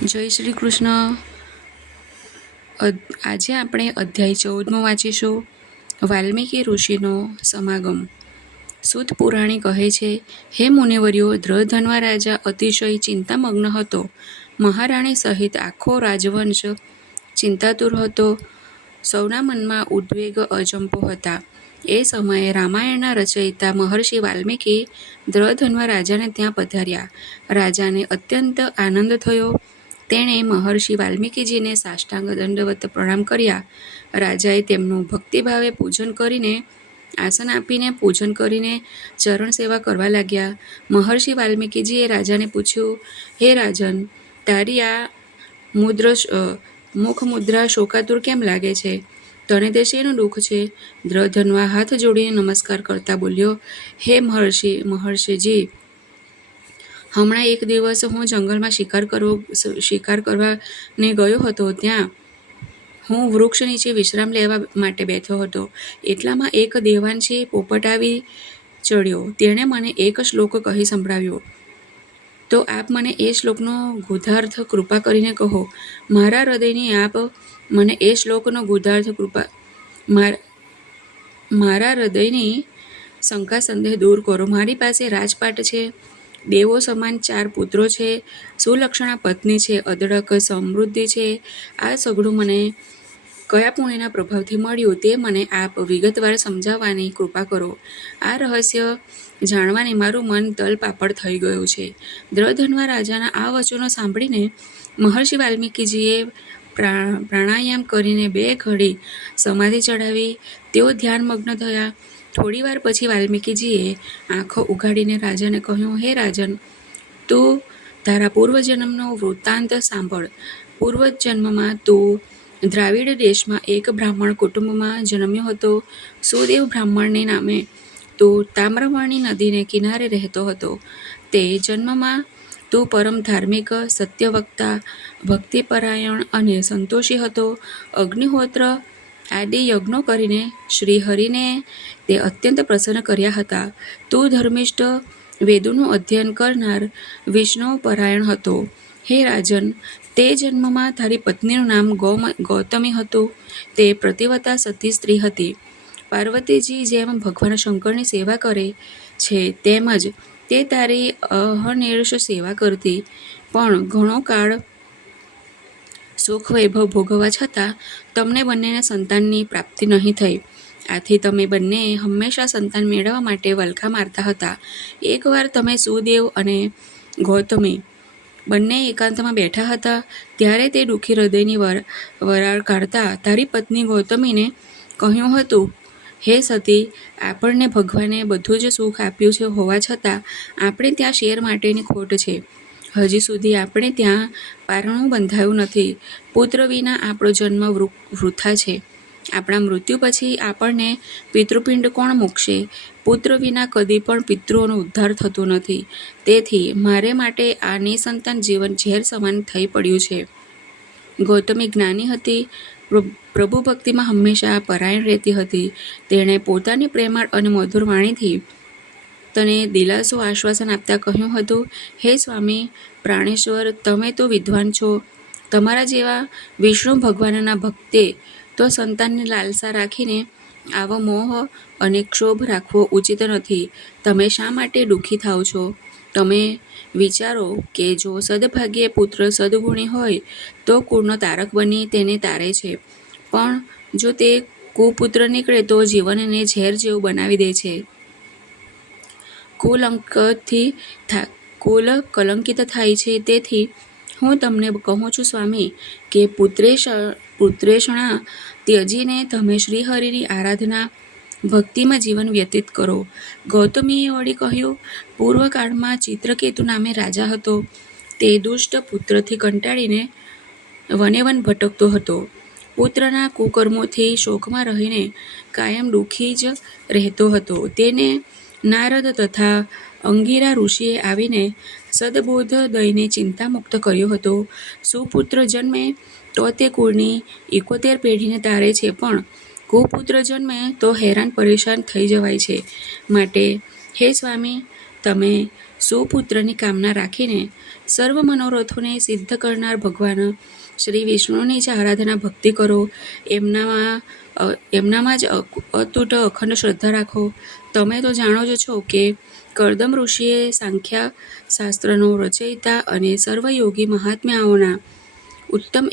જય શ્રી કૃષ્ણ. આજે આપણે અધ્યાય 14 વાંચીશું. વાલ્મીકી ઋષિનો સમાગમ. સૂત પુરાણી કહે છે, હે મુનિવર્યો, ધ્રધન્વા રાજા અતિશય ચિંતામગ્ન હતો. મહારાણી સહિત આખો રાજવંશ ચિંતાતુર હતો. સૌના મનમાં ઉદ્વેગ અજંપો હતા. એ સમયે રામાયણના રચયિતા મહર્ષિ વાલ્મીકી ધ્રધન્વા રાજાને ત્યાં પધાર્યા. રાજાને અત્યંત આનંદ થયો. તેણે મહર્ષિ વાલ્મીકીજીને સાષ્ટાંગ દંડવત પ્રણામ કર્યા. રાજાએ તેમનું ભક્તિભાવે પૂજન કરીને આસન આપીને પૂજન કરીને ચરણ સેવા કરવા લાગ્યા. મહર્ષિ વાલ્મીકીજીએ રાજાને પૂછ્યું, હે રાજન, તારી આ મુખ મુદ્રા શોકાતુર કેમ લાગે છે? તને તે શેનું દુઃખ છે? ધ્રધન્વા હાથ જોડીને નમસ્કાર કરતા બોલ્યો, હે મહર્ષિજી, હમણાં એક દિવસ હું જંગલમાં શિકાર કરવાને ગયો હતો. ત્યાં હું વૃક્ષ નીચે વિશ્રામ લેવા માટે બેઠો હતો. એટલામાં એક દેવાંશી પોપટ આવી ચડ્યો. તેણે મને એક શ્લોક કહી સંભળાવ્યો. તો આપ મને એ શ્લોકનો ગુધાર્થ કૃપા કરીને કહો. મારા હૃદયની આપ મને એ શ્લોકનો ગુધાર્થ મારા હૃદયની શંકા સંદેહ દૂર કરો. મારી પાસે રાજપાટ છે, દેવો સમાન 4 પુત્રો છે, સુલક્ષણા પત્ની છે, અઢળક સમૃદ્ધિ છે. આ સઘળું મને કયા પુણ્યના પ્રભાવથી મળ્યું તે મને આપ વિગતવાર સમજાવવાની કૃપા કરો. આ રહસ્ય જાણવાની મારું મન તલપાપડ થઈ ગયું છે. ધ્રધન્વા રાજાના આ વચનો સાંભળીને મહર્ષિ વાલ્મીકીજીએ પ્રાણાયામ કરીને 2 ઘડી સમાધિ ચડાવી. તેઓ ધ્યાનમગ્ન થયા. થોડીવાર પછી વાલ્મીકીજીએ આંખો ઉઘાડીને રાજાને કહ્યું, હે રાજન, તું તારા પૂર્વજન્મનો વૃત્તાંત સાંભળ. પૂર્વજન્મમાં તું દ્રાવિડ દેશમાં એક બ્રાહ્મણ કુટુંબમાં જન્મ્યો હતો. સુદેવ બ્રાહ્મણને નામે તું તામ્રવર્ણી નદીને કિનારે રહેતો હતો. તે જન્મમાં તું પરમ ધાર્મિક, સત્યવક્તા, ભક્તિપરાયણ અને સંતોષી હતો. અગ્નિહોત્ર આદિ યજ્ઞો કરીને શ્રીહરિને તે અત્યંત પ્રસન્ન કર્યા હતા. તું ધર્મિષ્ઠ, વેદોનું અધ્યયન કરનાર, વિષ્ણુ પરાયણ હતો. હે રાજન, તે જન્મમાં તારી પત્નીનું નામ ગૌતમી હતું. તે પ્રતિવતા સતી સ્ત્રી હતી. પાર્વતીજી જેમ ભગવાન શંકરની સેવા કરે છે તેમજ તે તારી અહર્નિશ સેવા કરતી. પણ ઘણો કાળ સુખ વૈભવ ભોગવવા છતાં તમને બંનેને સંતાનની પ્રાપ્તિ નહીં થઈ. આથી તમે બંને હંમેશા સંતાન મેળવવા માટે વલખા મારતા હતા. એકવાર તમે સુદેવ અને ગૌતમી બંને એકાંતમાં બેઠા હતા. ત્યારે તે દુઃખી હૃદયની વરાળ કાઢતા તારી પત્ની ગૌતમીને કહ્યું હતું, હે સતી, આપણને ભગવાને બધું જ સુખ આપ્યું છે હોવા છતાં આપણે ત્યાં શેર માટેની ખોટ છે. હજી સુધી આપણે ત્યાં પારણું બંધાયું નથી. પુત્ર વિના આપણો જન્મ વૃથા છે. આપણા મૃત્યુ પછી આપણને પિતૃપિંડ કોણ મૂકશે? પુત્ર વિના કદી પણ પિતૃઓનો ઉદ્ધાર થતો નથી. તેથી મારે માટે આ નિસંતાન જીવન ઝેર સમાન થઈ પડ્યું છે. ગૌતમી જ્ઞાની હતી. પ્રભુ ભક્તિમાં હંમેશા પરાયણ રહેતી હતી. તેણે પોતાની પ્રેમાળ અને મધુર વાણીથી તને દિલાસો આશ્વાસન આપતા કહ્યું હતું, હે સ્વામી પ્રાણેશ્વર, તમે તો વિદ્વાન છો. તમારા જેવા વિષ્ણુ ભગવાનના ભક્તે તો સંતાનની લાલસા રાખીને આવો મોહ અને ક્ષોભ રાખવો ઉચિત નથી. તમે શા માટે દુઃખી થાઓ છો? તમે વિચારો કે જો સદભાગ્યે પુત્ર સદગુણી હોય તો કુળનો તારક બની તેને તારે છે. પણ જો તે કુપુત્ર નીકળે તો જીવનને ઝેર જેવું બનાવી દે છે. કુલ કલંકિત થાય છે. તેથી હું તમને કહું છું સ્વામી કે પુત્રેષણા ત્યજીને તમે શ્રીહરિની આરાધના ભક્તિમાં જીવન વ્યતીત કરો. ગૌતમીએ વળી કહ્યું, પૂર્વકાળમાં ચિત્રકેતુ નામે રાજા હતો. તે દુષ્ટ પુત્રથી કંટાળીને વનેવન ભટકતો હતો. પુત્રના કુકર્મોથી શોકમાં રહીને કાયમ દુઃખી જ રહેતો હતો. તેને નારદ તથા અંગિરા ઋષિએ આવીને સદબોધ દઈને ચિંતામુક્ત કર્યો હતો. સુપુત્ર જન્મે તો તે કુળની 71 પેઢીને તારે છે, પણ કુપુત્ર જન્મે તો હેરાન પરેશાન થઈ જવાય છે. માટે હે સ્વામી, તમે સુપુત્રની કામના રાખીને સર્વ મનોરથોને સિદ્ધ કરનાર ભગવાન શ્રી વિષ્ણુની જ આરાધના ભક્તિ કરો. એમનામાં જ અતૂટ અખંડ શ્રદ્ધા રાખો. તમે તો જાણો જ છો કે કર્દમ ઋષિએ સાંખ્યા શાસ્ત્રનો રચયિતા અને સર્વયોગી મહાત્માઓના ઉત્તમ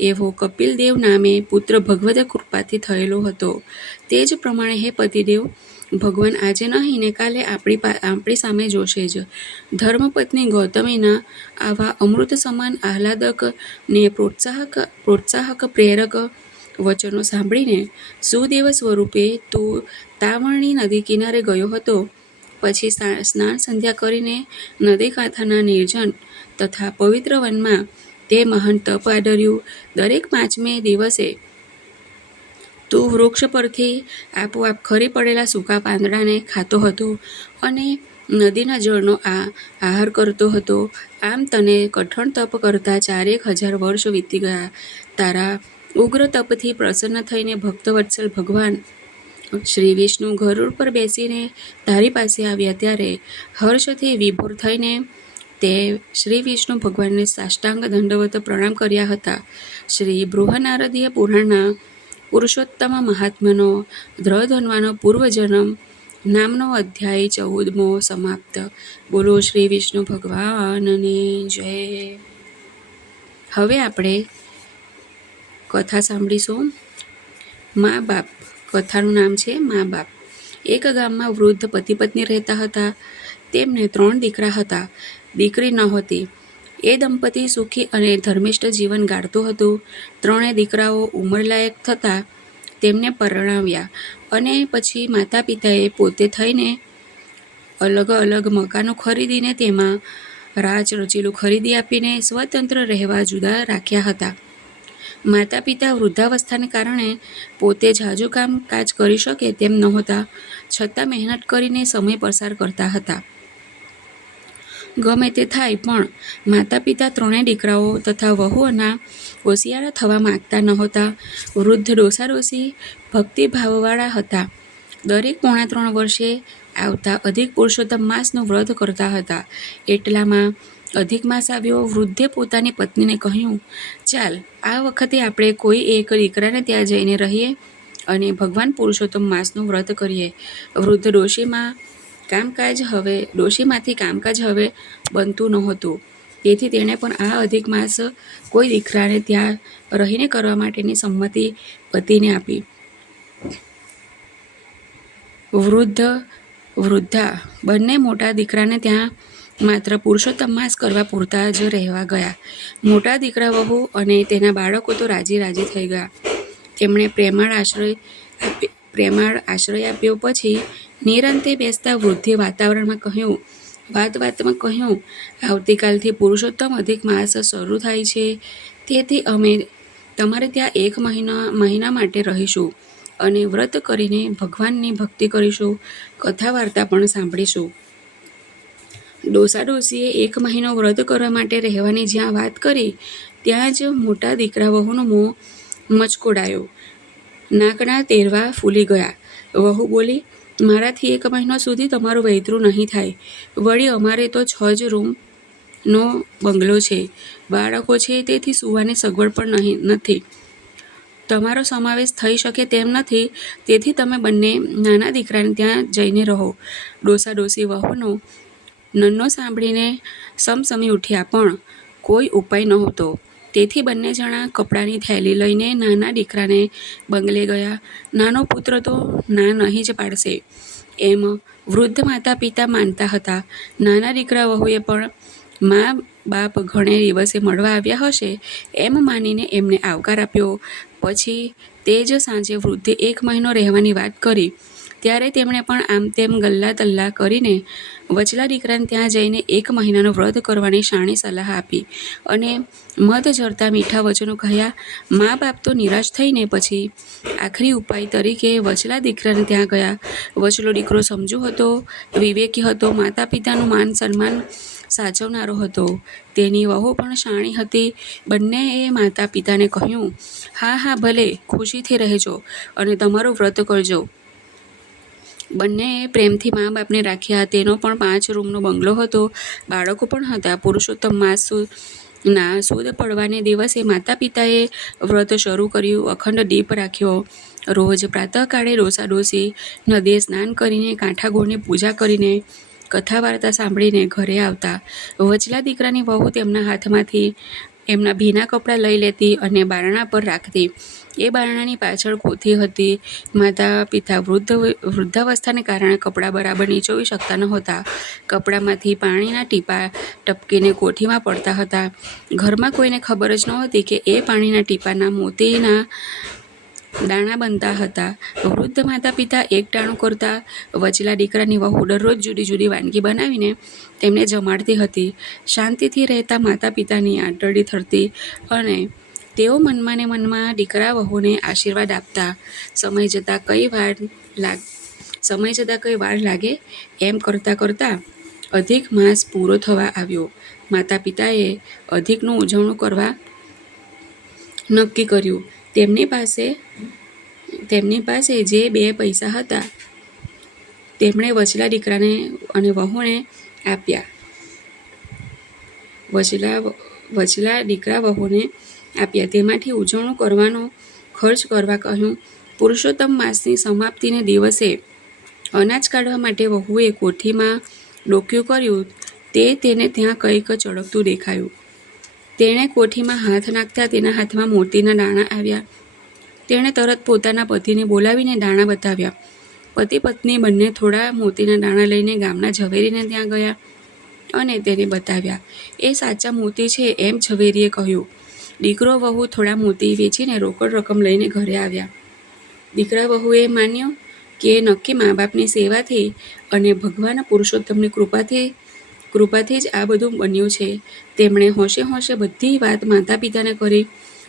એવો કપિલદેવ નામે પુત્ર ભગવદ કૃપાથી થયેલો હતો. તે જ પ્રમાણે હે પતિદેવ, ભગવાન આજે નહીં ને કાલે આપણી સામે જોશે જ. ધર્મપત્ની ગૌતમીના આવા અમૃત સમાન આહલાદક ને પ્રોત્સાહક પ્રેરક વચનો સાંભળીને સુદેવ સ્વરૂપે તું તાવર્ણી નદી કિનારે ગયો હતો. પછી સ્નાન સંધ્યા કરીને નદી કાંઠાના નિર્જન તથા પવિત્ર વનમાં તે મહાન તપ આદર્યું. દરેક 5મે દિવસે તું વૃક્ષ પરથી આપોઆપ ખરી પડેલા સૂકા પાંદડાને ખાતો હતો અને નદીના જળનો આહાર કરતો હતો. આમ તને કઠણ તપ કરતા 4000 વર્ષ વીતી ગયા. તારા ઉગ્ર તપથી પ્રસન્ન થઈને ભક્તવત્સલ ભગવાન શ્રી વિષ્ણુ ગરુડ પર બેસીને તારી પાસે આવ્યા. ત્યારે હર્ષથી વિભોર થઈને તે શ્રી વિષ્ણુ ભગવાનને સાષ્ટાંગ દંડવત પ્રણામ કર્યા હતા. શ્રી બૃહનારદીય પુરાણના પુરુષોત્તમ મહાત્મ્યનો ધ્રધન્વાનો પૂર્વજન્મ નામનો અધ્યાય 14મો સમાપ્ત. બોલો શ્રી વિષ્ણુ ભગવાનની જય. હવે આપણે કથા સાંભળીશું. મા બાપ. કથાનું નામ છે મા બાપ. એક ગામમાં વૃદ્ધ પતિ પત્ની રહેતા હતા. તેમને 3 દીકરા હતા, દીકરી નહોતી. એ દંપતી સુખી અને ધર્મિષ્ઠ જીવન ગાળતું હતું. 3 દીકરાઓ ઉંમરલાયક થતાં તેમને પરણાવ્યા અને પછી માતા પિતાએ પોતે થઈને અલગ અલગ મકાનો ખરીદીને તેમાં રાચ રચીલું ખરીદી આપીને સ્વતંત્ર રહેવા જુદા રાખ્યા હતા. માતા પિતા વૃદ્ધાવસ્થાને કારણે પોતે ઝાઝું કામ કાજ કરી શકે તેમ નહોતા, છતાં મહેનત કરીને સમય પસાર કરતા હતા. ગમે તે થાય પણ માતા પિતા 3 દીકરાઓ તથા વહુઓના હોશિયારા થવા માગતા નહોતા. વૃદ્ધ ડોસા ડોસી ભક્તિભાવવાળા હતા. દરેક 3.5 વર્ષે આવતા અધિક પુરુષોત્તમ માસનું વ્રત કરતા હતા. એટલામાં અધિક માસ આવ્યો. વૃદ્ધે પોતાની પત્નીને કહ્યું, ચાલ આ વખતે આપણે કોઈ એક દીકરાને ત્યાં જઈને રહીએ અને ભગવાન પુરુષોત્તમ માસનું વ્રત કરીએ. વૃદ્ધ ડોશીમાંથી કામકાજ હવે બનતું નહોતું. તેથી તેણે પણ આ અધિક માસ કોઈ દીકરાને ત્યાં રહીને કરવા માટેની સંમતિ પતિને આપી. વૃદ્ધા બંને મોટા દીકરાને ત્યાં માત્ર પુરુષોત્તમ માસ કરવા પૂરતા જ રહેવા ગયા. મોટા દીકરા વહુ અને તેના બાળકો તો રાજી થઈ ગયા. તેમણે પ્રેમાળ આશ્રય આપ્યો. પછી નિરાંતે બેસતા વૃદ્ધે વાતમાં કહ્યું, આવતીકાલથી પુરુષોત્તમ અધિક માસ શરૂ થાય છે. તેથી અમે તમારે ત્યાં 1 મહિના માટે રહીશું અને વ્રત કરીને ભગવાનની ભક્તિ કરીશું, કથા વાર્તા પણ સાંભળીશું. ડોસા ડોસીએ 1 મહિનો વ્રત કરવા માટે રહેવાની જ્યાં વાત કરી ત્યાં જ મોટા દીકરા વહુનો મોં મચકોડાયો. નાકના તેરવા ફૂલી ગયા. વહુ બોલી, મારાથી 1 મહિનો સુધી તમારું વૈતરું નહીં થાય. વળી અમારે તો 6 જ રૂમનો બંગલો છે, બાળકો છે, તેથી સૂવાની સગવડ પણ નથી. તમારો સમાવેશ થઈ શકે તેમ નથી. તેથી તમે બંને નાના દીકરાને ત્યાં જઈને રહો. ડોસા ડોસી વહુનો નન્નો સાંભળીને સમસમી ઉઠ્યા, પણ કોઈ ઉપાય નહોતો. તેથી બંને જણા કપડાની થેલી લઈને નાના દીકરાને બંગલે ગયા. નાનો પુત્ર તો ના નહીં જ પાડશે એમ વૃદ્ધ માતા પિતા માનતા હતા. નાના દીકરા વહુએ પણ મા બાપ ઘણે દિવસે મળવા આવ્યા હશે એમ માનીને એમને આવકાર આપ્યો. પછી તે જ સાંજે વૃદ્ધે 1 મહિનો રહેવાની વાત કરી. ત્યારે તેમણે પણ આમ તેમ ગલ્લા તલ્લા કરીને વચલા દીકરાને ત્યાં જઈને 1 મહિનાનો વ્રત કરવાની શાણી સલાહ આપી અને મધ ઝરતા મીઠા વચનો કહ્યા. મા બાપ તો નિરાશ થઈને પછી આખરી ઉપાય તરીકે વચલા દીકરાને ત્યાં ગયા. વચલો દીકરો સમજુ હતો, વિવેકી હતો, માતા પિતાનું માન સન્માન સાચવનારો હતો. તેની વહુ પણ શાણી હતી. બંનેએ માતા પિતાને કહ્યું, હા ભલે, ખુશીથી રહેજો અને તમારું વ્રત કરજો. બંનેએ પ્રેમથી મા બાપને રાખ્યા. તેનો પણ 5 રૂમનો બંગલો હતો. બાળકો પણ હતા. પુરુષોત્તમ માસ ના સુદ પડવાને દિવસે માતા પિતાએ વ્રત શરૂ કર્યું. અખંડ દીપ રાખ્યો. રોજ પ્રાતઃકાળે ડોસા ડોસી નદીએ સ્નાન કરીને કાંઠા ગોળની પૂજા કરીને કથા વાર્તા સાંભળીને ઘરે આવતા. વચલા દીકરાની વહુ તેમના હાથમાંથી એમના ભીના કપડાં લઈ લેતી અને બારણા પર રાખતી. એ બારણાની પાછળ કોઠી હતી. માતા પિતા વૃદ્ધાવસ્થાને કારણે કપડાં બરાબર નીચોવી શકતા નહોતા. કપડામાંથી પાણીના ટીપાં ટપકીને કોઠીમાં પડતા હતા. ઘરમાં કોઈને ખબર જ નહોતી કે એ પાણીના ટીપાના મોતીના દાણા બનતા હતા. વૃદ્ધ માતા પિતા એક ટાણું કરતા. વચલા દીકરાની વહુ દરરોજ જુદી જુદી વાનગી બનાવીને તેમને જમાડતી હતી. શાંતિથી રહેતા માતા પિતાની આંતરડી થરતી અને તેઓ મનમાં ને મનમાં દીકરા વહુને આશીર્વાદ આપતા. સમય જતાં કઈ વાર લાગે એમ કરતાં કરતાં અધિક માસ પૂરો થવા આવ્યો. માતા પિતાએ અધિકનું ઉજવણું કરવા નક્કી કર્યું. તેમની પાસે જે 2 પૈસા હતા તેમણે વચલા દીકરાને અને વહુને આપ્યા. વચલા દીકરા વહુને આપ્યા. તેમાંથી ઉજવણું કરવાનો ખર્ચ કરવા કહ્યું. પુરુષોત્તમ માસની સમાપ્તિને દિવસે અનાજ કાઢવા માટે વહુએ કોઠીમાં ડોકિયું કર્યું. તેને ત્યાં કંઈક ચળકતું દેખાયું. તેણે કોઠીમાં હાથ નાખતા તેના હાથમાં મોતીના દાણા આવ્યા. તેણે તરત પોતાના પતિને બોલાવીને દાણા બતાવ્યા. પતિ પત્ની બંને થોડા મોતીના દાણા લઈને ગામના ઝવેરીને ત્યાં ગયા અને તેને બતાવ્યા. એ સાચા મોતી છે એમ ઝવેરીએ કહ્યું. દીકરો વહુ થોડા મોતી વેચીને રોકડ રકમ લઈને ઘરે આવ્યા. દીકરા વહુએ માન્યું કે નક્કી મા બાપની સેવાથી અને ભગવાન પુરુષોત્તમની કૃપાથી જ આ બધું બન્યું છે. તેમણે હોંશે હોંશે બધી વાત માતા પિતાને કરી.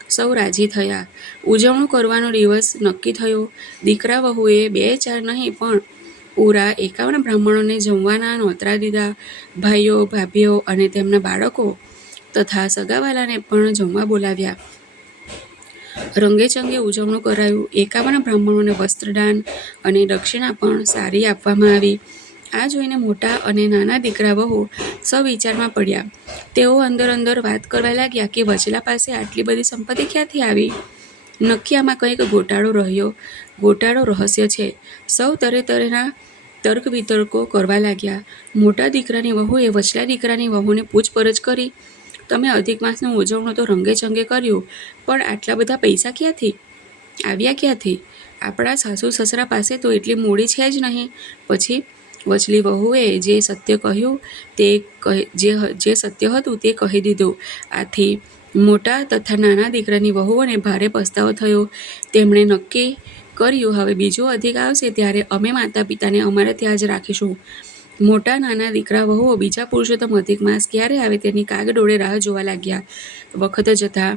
સૌ રાજી થયા. ઉજવણું કરવાનો દિવસ નક્કી થયો. દીકરા વહુએ 2-4 નહીં પણ પૂરા 51 બ્રાહ્મણોને જમવાના નોતરા દીધા. ભાઈઓ ભાભીઓ અને તેમના બાળકો તથા સગાવાલાને પણ જમવા બોલાવ્યા. રંગેચંગે ઉજવણું કરાયું. 51 બ્રાહ્મણોને વસ્ત્રદાન અને દક્ષિણા પણ સારી આપવામાં આવી. આ જોઈને મોટા અને નાના દીકરા વહુ વિચારમાં પડ્યા. તેઓ અંદર અંદર વાત કરવા લાગ્યા કે વચલા પાસે આટલી બધી સંપત્તિ ક્યાંથી આવી? નક્કી આમાં કંઈક ગોટાળો રહસ્ય છે. સૌ તરેતરેના તર્ક વિતર્કો કરવા લાગ્યા. મોટા દીકરાની વહુએ વચલા દીકરાની વહુને પૂછપરછ કરી. તમે અધિક માસનું ઉજવણું તો રંગેચંગે કર્યું, પણ આટલા બધા પૈસા આવ્યા ક્યાંથી? આપણા સાસુ સસરા પાસે તો એટલી મૂડી છે જ નહીં. પછી વચલી વહુએ જે સત્ય કહ્યું જે સત્ય હતું તે કહી દીધું. આથી મોટા તથા નાના દીકરાની વહુઓને ભારે પસ્તાવો થયો. તેમણે નક્કી કર્યું, હવે બીજો અધિક આવશે ત્યારે અમે માતા પિતાને અમારે ત્યાં જ રાખીશું. મોટા નાના દીકરા વહુઓ બીજા પુરુષોત્તમ અધિક માસ ક્યારે આવે તેની કાગડોળે રાહ જોવા લાગ્યા. વખત જતાં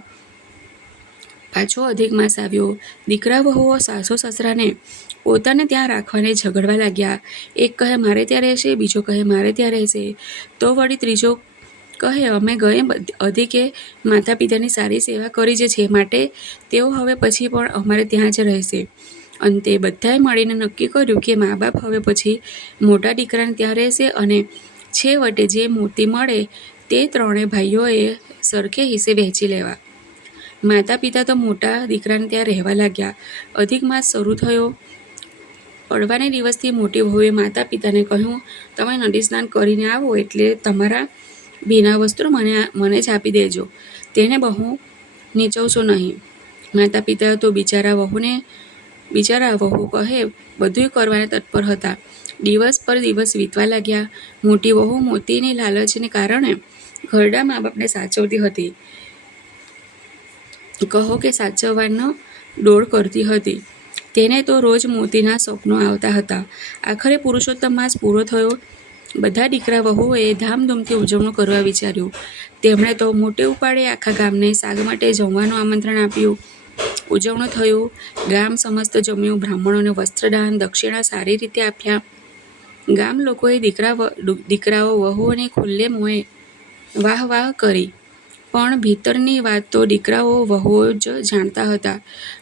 પાછો અધિક માસ આવ્યો. દીકરા વહુઓ સાસુ સસરાને પોતાને ત્યાં રાખવાને ઝઘડવા લાગ્યા. એક કહે મારે ત્યાં રહેશે, બીજો કહે મારે ત્યાં રહેશે, તો વળી ત્રીજો કહે અમે ગયે અધિકે માતા પિતાની સારી સેવા કરી જ છે, માટે તેઓ હવે પછી પણ અમારે ત્યાં જ રહેશે. અંતે બધાએ મળીને નક્કી કર્યું કે મા બાપ હવે પછી મોટા દીકરાને ત્યાં રહેશે અને છેવટે જે મોતી મળે તે 3 ભાઈઓએ સરખે હિસ્સે વહેંચી લેવા. માતા પિતા તો મોટા દીકરાને ત્યાં રહેવા લાગ્યા. અધિક માસ શરૂ થયો. પડવાને દિવસથી મોટી વહુએ માતા પિતાને કહ્યું, તમે નદી સ્નાન કરીને આવો એટલે તમારા ભીના વસ્ત્રો મને જ આપી દેજો. તેને બહુ નીચવશો નહીં. માતા પિતા તો બિચારા વહુ કહે બધુંય કરવાને તત્પર હતા. દિવસ પર દિવસ વીતવા લાગ્યા. મોટી વહુ મોતીની લાલચને કારણે ઘરડા મા બાપને સાચવતી હતી. કહો કે સાચવવાનો ડોળ કરતી હતી. તેને તો રોજ મોતીના સ્વપ્નો આવતા હતા. આખરે પુરુષોત્તમ માસ પૂરો થયો. બધા દીકરા વહુઓએ ધામધૂમથી ઉજવણું કરવા વિચાર્યું. તેમણે તો મોટે ઉપાડે આખા ગામને સાગ માટે જમવાનું આમંત્રણ આપ્યું. ઉજવણું થયું. ગામ સમસ્ત જમ્યું. બ્રાહ્મણોને વસ્ત્રદાન દક્ષિણા સારી રીતે આપ્યા. ગામ લોકોએ દીકરાઓ વહુઓની ખુલ્લે મોંએ વાહ કરી. પણ ભીતરની વાત તો દીકરાઓ વહુઓ જ જાણતા હતા.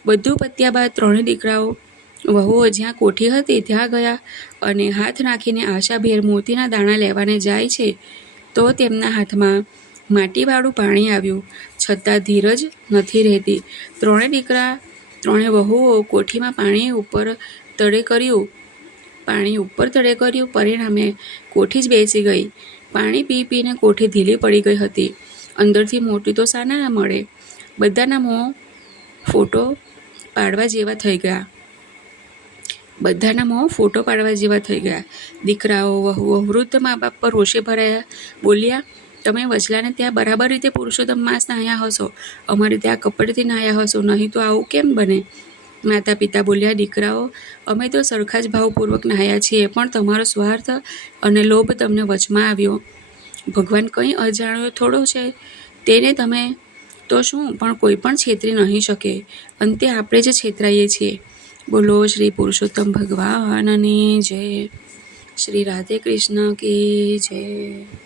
બધું પત્યા બાદ 3 દીકરાઓ વહુઓ જ્યાં કોઠી હતી ત્યાં ગયા અને હાથ નાખીને આશાભેર મોતીના દાણા લેવાને જાય છે તો તેમના હાથમાં માટીવાળું પાણી આવ્યું. છતાં ધીરજ નથી રહેતી. ત્રણે વહુઓ કોઠીમાં પાણી ઉપર તળે કર્યું. પરિણામે કોઠી જ બેસી ગઈ. પાણી પી પીને કોઠી ઢીલી પડી ગઈ હતી. અંદરથી મોતી તો શાના મળે? બધાના મોં ફોટો પાડવા જેવા થઈ ગયા. દીકરાઓ, વહુઓ વૃદ્ધ મા બાપ પર રોષે ભરાયા. બોલ્યા, તમે વચલાને ત્યાં બરાબર રીતે પુરુષોત્તમ માસ નાહ્યા હશો, અમારે ત્યાં કપડેથી નાહ્યા હશો, નહીં તો આવું કેમ બને? માતા પિતા બોલ્યા, દીકરાઓ, અમે તો સરખા જ ભાવપૂર્વક નાહ્યા છીએ, પણ તમારો સ્વાર્થ અને લોભ તમને વચમાં આવ્યો. ભગવાન કંઈ અજાણ્યો થોડો છે. તેને તમે તો શું પણ કોઈ પણ છેતરી નહીં શકે. અંતે આપણે જ છેતરાઈએ છીએ. બોલો શ્રી પુરુષોત્તમ ભગવાનની જય. શ્રી રાધે કૃષ્ણ કી જય.